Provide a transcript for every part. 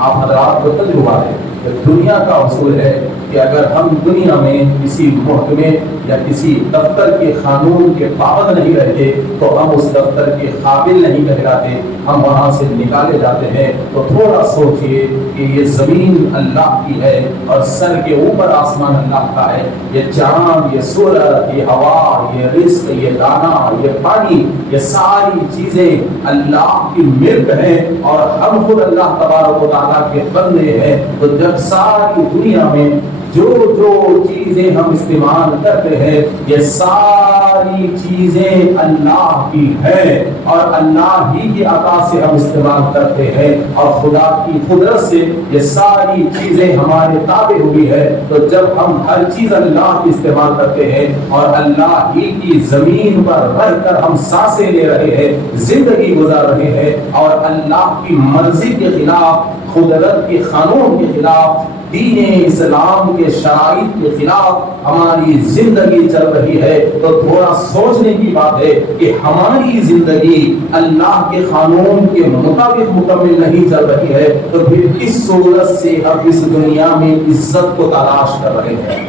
آپ حضرات کو تجربہ ہے کہ دنیا کا اصول ہے کہ اگر ہم دنیا میں کسی محکمے یا کسی دفتر کے قانون کے پابند نہیں رہتے تو ہم اس دفتر کے قابل نہیں کہلاتے، ہم وہاں سے نکالے جاتے ہیں۔ تو تھوڑا سوچئے کہ یہ زمین اللہ کی ہے اور سر کے اوپر آسمان اللہ کا ہے، یہ چاند، یہ سورج، یہ ہوا، یہ رزق، یہ دانا، یہ پانی، یہ ساری چیزیں اللہ کی ملک ہیں اور ہم خود اللہ تبارک و تعالیٰ کے بندے ہیں۔ تو جب ساری دنیا میں جو چیزیں ہم استعمال کرتے ہیں یہ ساری چیزیں اللہ کی ہیں اور اللہ ہی کی عطا سے ہم استعمال کرتے ہیں اور خدا کی قدرت سے یہ ساری چیزیں ہمارے تابع ہوئی ہے۔ تو جب ہم ہر چیز اللہ کی استعمال کرتے ہیں اور اللہ ہی کی زمین پر رہ کر ہم سانسیں لے رہے ہیں، زندگی گزار رہے ہیں اور اللہ کی مرضی کے خلاف، قدرت کے قانون کے خلاف، دین اسلام کے شرائط کے خلاف ہماری زندگی چل رہی ہے، تو تھوڑا سوچنے کی بات ہے کہ ہماری زندگی اللہ کے قانون کے مطابق مکمل نہیں چل رہی ہے تو پھر کس صورت سے ہم اس دنیا میں عزت کو تلاش کر رہے ہیں،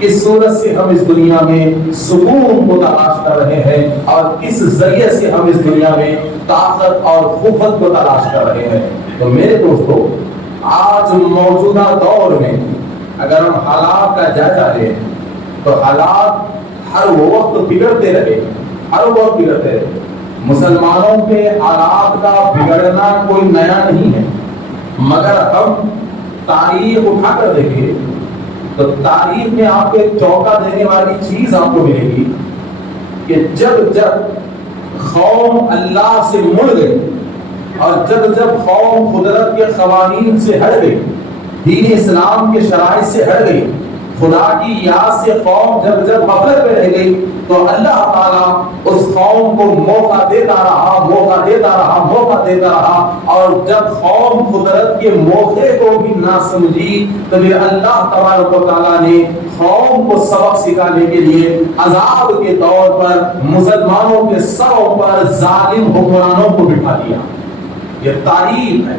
کس صورت سے ہم اس دنیا میں سکون کو تلاش کر رہے ہیں اور کس ذریعے سے ہم اس دنیا میں طاقت اور قوت کو تلاش کر رہے ہیں۔ تو میرے دوستو، آج موجودہ دور میں اگر ہم حالات کا جائزہ لیں تو حالات ہر وقت بگڑتے رہے، ہر وقت بگڑتے رہے۔ مسلمانوں کے حالات کا بگڑنا کوئی نیا نہیں ہے، مگر ہم تاریخ اٹھا کر دیکھیں تو تاریخ میں آپ کو ایک چونکا دینے والی چیز آپ کو ملے گی کہ جب قوم اللہ سے مڑ گئی اور جب قوم قدرت کے قوانین سے ہٹ گئی، دین اسلام کے شرائط سے ہٹ گئی، خدا کی یاد سے قوم جب غفلت میں رہ گئی تو اللہ تعالیٰ اس قوم کو موقع دیتا رہا اور جب قوم قدرت کے موقع کو بھی نہ سمجھی تو پھر اللہ تبارک و تعالیٰ نے قوم کو سبق سکھانے کے لیے عذاب کے طور پر مسلمانوں کے سروں پر ظالم حکمرانوں کو بٹھا دیا۔ یہ تاریخ ہے،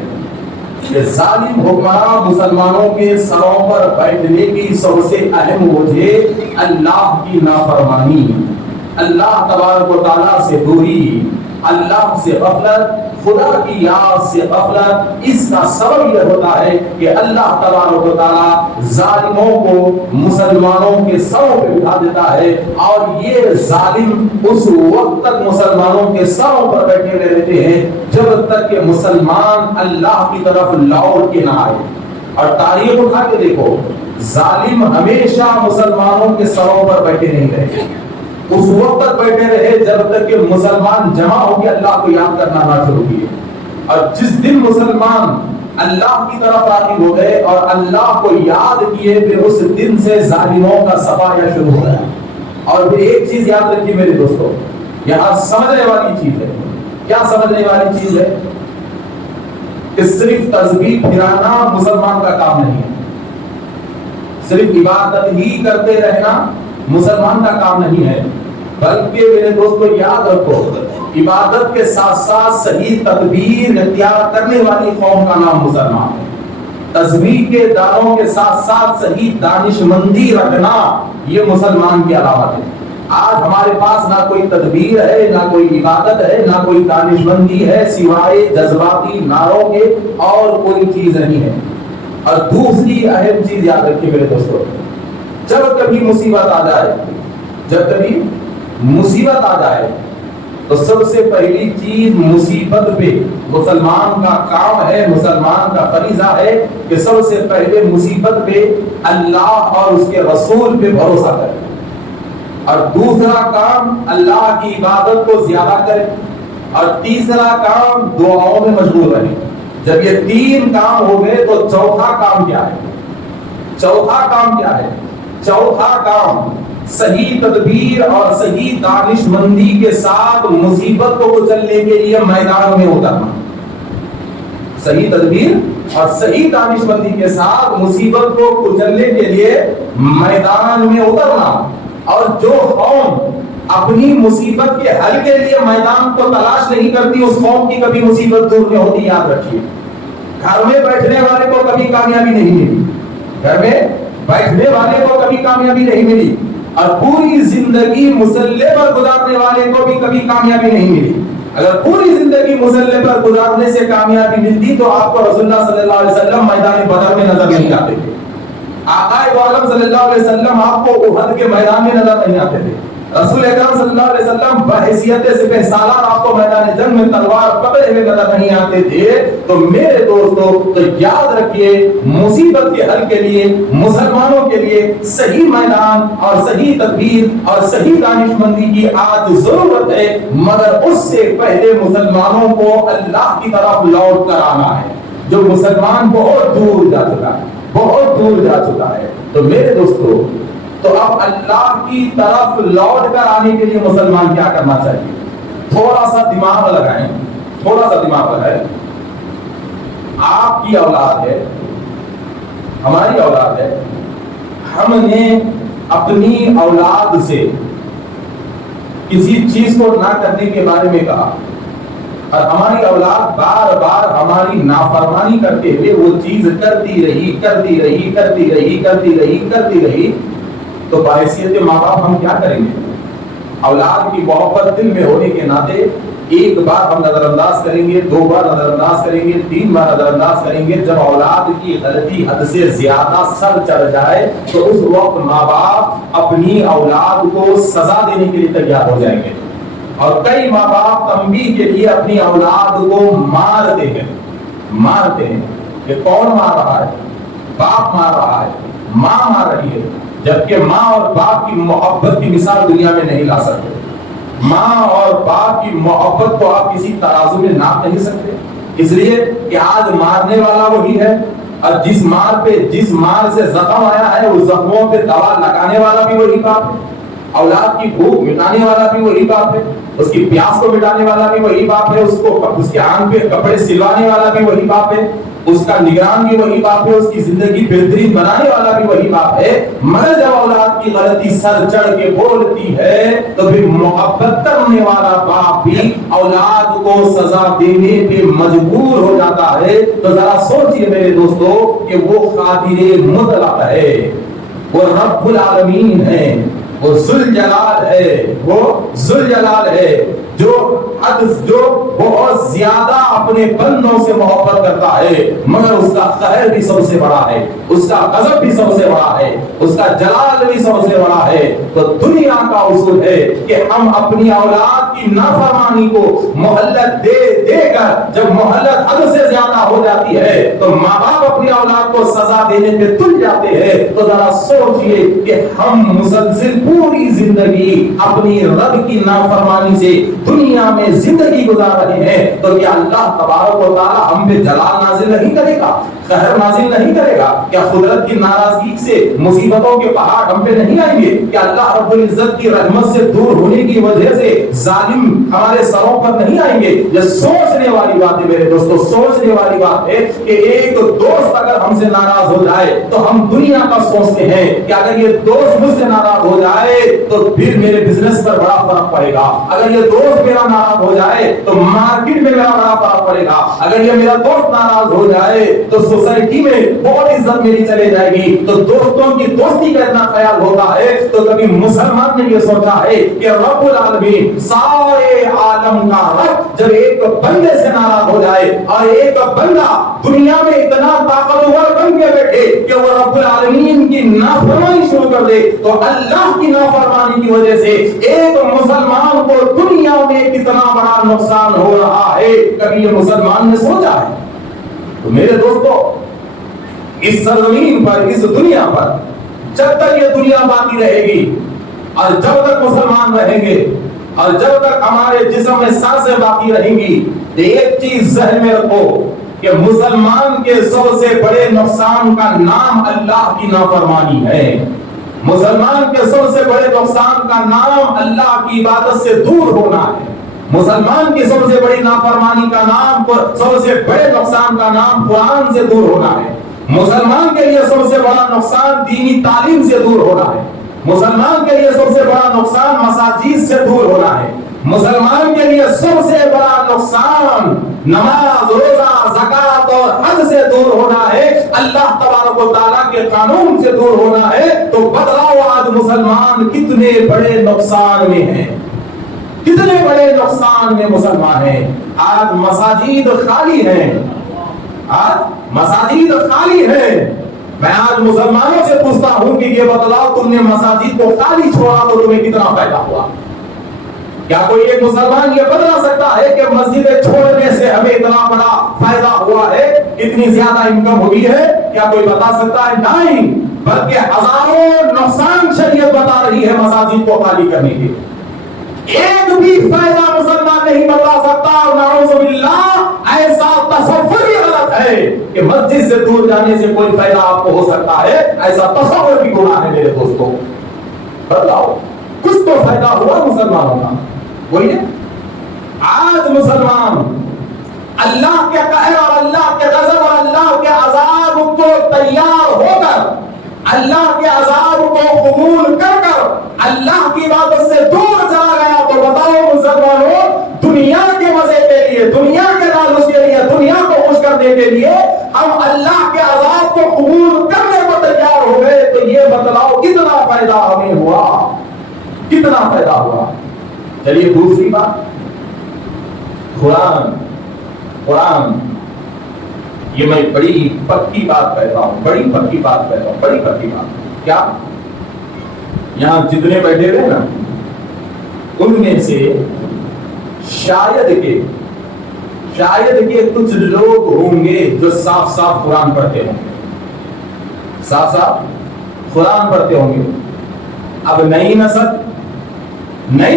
یہ ظالم حکمران مسلمانوں کے سروں پر بیٹھنے کی سب سے اہم وجہ اللہ کی نافرمانی، اللہ تبارک و تعالیٰ سے دوری، اللہ سے غفلت، خدا کی یاد سے غفلت۔ اس کا سبب یہ ہوتا ہے کہ اللہ تبارک و تعالیٰ ظالموں کو مسلمانوں کے سروں پہ اٹھا دیتا ہے اور یہ ظالم اس وقت تک مسلمانوں کے سروں پر بیٹھے رہتے ہیں جب تک کہ مسلمان اللہ کی طرف لوٹ کے نہ آئے۔ اور تاریخ اٹھا کے دیکھو، ظالم ہمیشہ مسلمانوں کے سروں پر بیٹھے نہیں رہے، اس وقت تک بیٹھے رہے جب تک کہ مسلمان جمع ہو کے اللہ کو یاد کرنا نہ شروع کیے، اور جس دن مسلمان اللہ کی طرف راغب ہو گئے اور اللہ کو یاد کیے پھر اس دن سے ظالموں کا صفایا شروع ہو گیا۔ اور پھر ایک چیز یاد رکھیے میرے دوستو، یہاں سمجھنے والی چیز ہے، کیا سمجھنے والی چیز ہے کہ صرف تسبیح پھرانا مسلمان کا کام نہیں ہے، صرف عبادت ہی کرتے رہنا مسلمان کا کام نہیں ہے، بلکہ میرے دوستو یاد رکھو، عبادت کے ساتھ ساتھ صحیح تدبیر اختیار کرنے والی قوم کا نام مسلمان ہے۔ تسبیح کے دانوں کے ساتھ ساتھ صحیح دانش مندی رکھنا یہ مسلمان کی علامت ہے۔ آج ہمارے پاس نہ کوئی تدبیر ہے، نہ کوئی عبادت ہے، نہ کوئی دانش مندی ہے، سوائے جذباتی نعروں کے اور کوئی چیز نہیں ہے۔ اور دوسری اہم چیز یاد رکھیے میرے دوستو، جب کبھی مصیبت آ جائے، جب کبھی مصیبت آ جائے تو سب سے پہلی چیز مصیبت پہ مسلمان کا کام ہے، مسلمان کا فریضہ ہے کہ سب سے پہلے مصیبت پہ اللہ اور اس کے رسول پہ بھروسہ کرے، اور دوسرا کام اللہ کی عبادت کو زیادہ کرے، اور تیسرا کام دعاؤں میں مشغول رہے۔ جب یہ تین کام ہو گئے تو چوتھا کام کیا ہے؟ چوتھا کام کیا ہے؟ چوتھا کام صحیح تدبیر اور صحیح دانش مندی کے ساتھ مصیبت کو کچلنے کے لیے میدان میں اترنا۔ صحیح تدبیر اور صحیح دانش مندی کے ساتھ مصیبت کو کچلنے کے لیے میدان میں اترنا۔ اور جو قوم اپنی مصیبت کے حل کے لیے میدان کو تلاش نہیں کرتی اس قوم کی کبھی مصیبت دور نہیں ہوتی، یاد رکھیے۔ گھر میں بیٹھنے والے کو کبھی کامیابی نہیں ملی، گھر میں بیٹھنے والے کو کبھی کامیابی نہیں ملی، اور پوری زندگی مصلے پر گزارنے والے کو بھی کبھی کامیابی نہیں ملی۔ اگر پوری زندگی مصلے پر گزارنے سے کامیابی ملتی تو آپ کو رسول اللہ صلی اللہ علیہ وسلم میدان بدر میں نظر نہیں آتے تھے، آقا دو عالم صلی اللہ علیہ وسلم آپ کو احد کے میدان میں نظر نہیں آتے تھے، رسول اکرم صلی اللہ علیہ وسلم بحیثیت سپہ سالار آپ کو میدان جنگ میں تلوار پکڑے ہوئے نظر نہیں آتے تھے۔ تو میرے دوستو تو یاد رکھیے، مصیبت کے حل کے لیے مسلمانوں کے لیے صحیح میدان اور صحیح تدبیر اور صحیح دانش مندی کی آج ضرورت ہے، مگر اس سے پہلے مسلمانوں کو اللہ کی طرف لوٹ کر آنا ہے۔ جو مسلمان بہت دور جا چکا ہے، بہت دور جا چکا ہے، تو میرے دوستو تو اب اللہ کی طرف لوٹ کر آنے کے لیے مسلمان کیا کرنا چاہیے؟ تھوڑا سا دماغ لگائیں، تھوڑا سا دماغ لگائیں۔ آپ کی اولاد ہے، ہماری اولاد ہے، ہم نے اپنی اولاد سے کسی چیز کو نہ کرنے کے بارے میں کہا، اور ہماری اولاد بار بار ہماری نافرمانی کرتے ہوئے وہ چیز کرتی رہی کرتی رہی کرتی رہی کرتی رہی کرتی رہی، تو بحیثیت ماں باپ ہم کیا کریں گے؟ اولاد کی محبت دل میں ہونے کے ناطے ایک بار ہم نظر انداز کریں گے، دو بار نظر انداز کریں گے، تین بار نظر انداز کریں گے۔ جب اولاد کی غلطی حد سے زیادہ سر چڑھ جائے تو اس وقت ماں باپ اپنی اولاد کو سزا دینے کے لیے تیار ہو جائیں گے، اور کئی ماں باپ تنبیہ کے لیے اپنی اولاد کو مارتے ہیں کہ کون مار رہا ہے؟ باپ مار رہا ہے، ماں مار رہی ہے، جبکہ ماں اور باپ کی محبت کی مثال دنیا میں نہیں لا سکتے۔ ماں اور باپ کی محبت کو آپ کسی ترازو میں ناپ نہیں سکتے، اس لیے کہ آج مارنے والا وہی ہے، اور جس مار سے زخم آیا ہے اس زخموں پہ دوا لگانے والا بھی وہی باپ ہے، اولاد کی بھوک مٹانے والا بھی وہی باپ ہے، اس کی پیاس کو مٹانے والا بھی وہی باپ ہے، اس کے آنکھ پہ کپڑے سلوانے والا بھی وہی باپ ہے، اس کا نگران بھی وہی باپ ہے، اس کی زندگی بہترین بنانے والا بھی وہی باپ ہے۔ مگر جب اولاد کی غلطی سر چڑھ کے بولتی ہے تو پھر محبت کرنے والا باپ بھی اولاد کو سزا دینے پہ مجبور ہو جاتا ہے۔ تو ذرا سوچئے میرے دوستو کہ وہ قادر مطلق ہے، وہ رب العالمین ہے، وہ ذوالجلال ہے، وہ ذوالجلال ہے، جو بہت زیادہ اپنے بندوں سے محبت کرتا ہے، مگر اس کا قہر بھی سب سے بڑا ہے، اس کا غضب بھی سب سے بڑا ہے، اس کا جلال بھی سب سے بڑا ہے۔ تو دنیا کا اصول ہے کہ ہم اپنی اولاد کی نافرمانی کو مہلت دے کر جب مہلت حد سے زیادہ ہو جاتی ہے تو ماں باپ اپنی اولاد کو سزا دینے پہ تل جاتے ہیں۔ تو ذرا سوچئے کہ ہم مسلسل پوری زندگی اپنی رب کی نافرمانی سے دنیا میں زندگی گزار رہے ہیں، تو کیا اللہ تبارک و تعالی ہم پہ جلال نازل نہیں کرے گا، قہر نازل نہیں کرے گا؟ کیا قدرت کی ناراضگی سے مصیبتوں کے پہاڑ ہم پہ نہیں آئیں گے؟ کیا اللہ رب العزت کی رحمت سے دور ہونے کی وجہ سے ظالم ہمارے سروں پر نہیں آئیں گے؟ یہ سوچنے والی بات ہے میرے دوستو، سوچنے والی بات ہے کہ ایک دوست اگر ہم سے ناراض ہو جائے تو ہم دنیا کا سوچتے ہیں کہ اگر یہ دوست مجھ سے ناراض ہو جائے تو پھر میرے بزنس پر بڑا فرق پڑے گا، اگر یہ دوست میرا ناراض ہو جائے تو مارکیٹ میں میرا بڑا فرق پڑے گا، اگر یہ میرا دوست ناراض ہو جائے تو سوسائٹی میں بہت عزت میری چلے جائے گی۔ تو دوستوں کی دوستی کا اتنا خیال ہوتا ہے تو کبھی مسلمان نے یہ سوچا ہے کہ رب العالمین سارے عالم کا رب جب ایک بندے سے ناراض ہو جائے اور ایک بندہ دنیا میں اتنا طاقتور بن کے بیٹھے کہ وہ رب العالمین کی نافرمانی شروع کر دے تو اللہ کی نافرمانی کی وجہ سے ایک مسلمان کو دنیا میں کتنا بڑا نقصان ہو رہا ہے، کبھی یہ مسلمان نے سوچا ہے؟ تو میرے دوستو اس سرزمین پر، اس دنیا پر جب تک یہ دنیا باقی رہے گی اور جب تک مسلمان رہیں گے اور جب تک ہمارے جسم میں سانسیں باقی رہیں گی، تو ایک چیز ذہن میں رکھو کہ مسلمان کے سب سے بڑے نقصان کا نام اللہ کی نافرمانی ہے۔ مسلمان کے سب سے بڑے نقصان کا نام اللہ کی عبادت سے دور ہونا ہے۔ مسلمان کی سب سے بڑی نافرمانی کا نام، سب سے بڑے نقصان کا نام قرآن سے دور ہونا ہے۔ مسلمان کے لیے سب سے بڑا نقصان دینی تعلیم سے دور ہونا ہے۔ مسلمان کے لیے سب سے بڑا نقصان مساجد سے دور ہونا ہے۔ مسلمان کے لیے سب سے بڑا نقصان نماز، روزہ، زکات اور حد سے دور ہونا ہے, اللہ تبارک و تعالیٰ کے قانون سے دور ہونا ہے, تو بتلاؤ آج مسلمان کتنے بڑے نقصان میں ہیں, کتنے بڑے نقصان میں مسلمان ہیں. آج مساجد خالی ہیں, آج مساجد خالی ہیں. میں آج مسلمانوں سے پوچھتا ہوں کہ یہ بتلاؤ تم نے مساجد کو خالی چھوڑا تو تمہیں کتنا فائدہ ہوا؟ کیا کوئی ایک مسلمان یہ بتلا سکتا ہے کہ مسجدیں چھوڑنے سے ہمیں اتنا بڑا فائدہ ہوا ہے, اتنی زیادہ انکم ہوئی ہے؟ کیا کوئی بتا سکتا ہے؟ نہیں, بلکہ ہزاروں نقصان شریعت بتا رہی ہے مساجد کو خالی کرنے کے. ایک بھی فائدہ مسلمان نہیں بتا سکتا. اور نعوذ باللہ ایسا تصور بھی غلط ہے کہ مسجد سے دور جانے سے کوئی فائدہ آپ کو ہو سکتا ہے, ایسا تصور بھی گناہ ہے میرے دوستوں. بتاؤ کچھ تو فائدہ ہوا مسلمانوں کا؟ وہی ہے. آج مسلمان اللہ کے قہر اور اللہ کے غضب اور اللہ کے عذاب کو تیار ہو کر, اللہ کے عذاب کو قبول کر کر اللہ کی عبادت سے دور چلا گیا, تو بتاؤ مسلمانوں, دنیا کے مزے کے لیے, دنیا کے لالچ کے لیے, دنیا کو خوش کرنے کے لیے ہم اللہ کے عذاب کو قبول کرنے کو تیار ہو گئے, تو یہ بتلاؤ کتنا فائدہ ہمیں ہوا, کتنا فائدہ ہوا. چلیے دوسری بات, قرآن یہ میں بڑی پکی بات کہتا ہوں, بڑی پکی بات کہتا ہوں, بڑی پکی بات. کیا یہاں جتنے بیٹھے ہوئے نا, ان میں سے شاید کہ کچھ لوگ ہوں گے جو صاف صاف قرآن پڑھتے ہوں گے, صاف صاف قرآن پڑھتے ہوں گے. اب نئی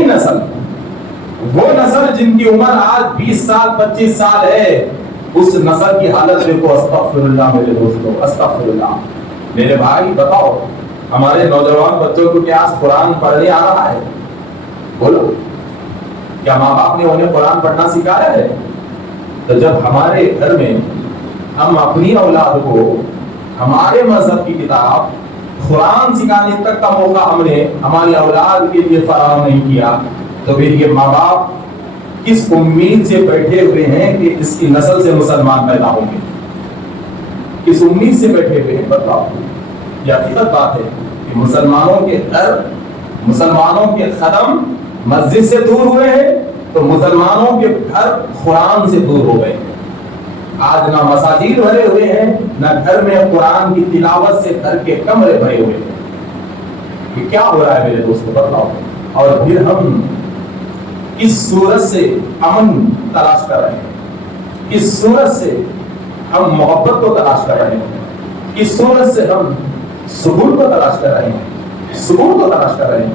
نسل وہ نسل جن کی عمر آج 20 سال 25 سال ہے, اس نسل کی حالت دیکھو. استغفر اللہ میرے دوستو, استغفر اللہ. میرے بھائی بتاؤ, ہمارے نوجوان بچوں کو کیا قرآن پڑھنے آ رہا ہے؟ بولو, کیا ماں باپ نے انہیں قرآن پڑھنا سکھایا ہے؟ تو جب ہمارے گھر میں ہم اپنی اولاد کو ہمارے مذہب کی کتاب قرآن سکھانے تک کا موقع ہم نے ہماری اولاد کے لیے فراہم نہیں کیا, تو پھر یہ ماں باپ کس امید سے بیٹھے ہوئے ہیں کہ اس کی نسل سے مسلمان پیدا ہوں گے؟ کس امید سے بیٹھے ہوئے ہیں؟ بتاؤ. یہ حقیقت بات ہے کہ مسلمانوں کے گھر, مسلمانوں کے قدم مسجد سے دور ہوئے ہیں, تو مسلمانوں کے گھر قرآن سے دور ہو گئے. آج نہ مساجد بھرے ہوئے ہیں, نہ گھر میں قرآن کی تلاوت سے گھر کے کمرے بھرے ہوئے ہیں. یہ کیا ہو رہا ہے میرے دوستو؟ بتاؤ. اور پھر ہم اس صورت سے امن تلاش کر رہے ہیں, اس صورت سے ہم محبت کو تلاش کر رہے ہیں, اس صورت سے ہم سکون کو تلاش کر رہے ہیں, سکون کو تلاش کر رہے ہیں.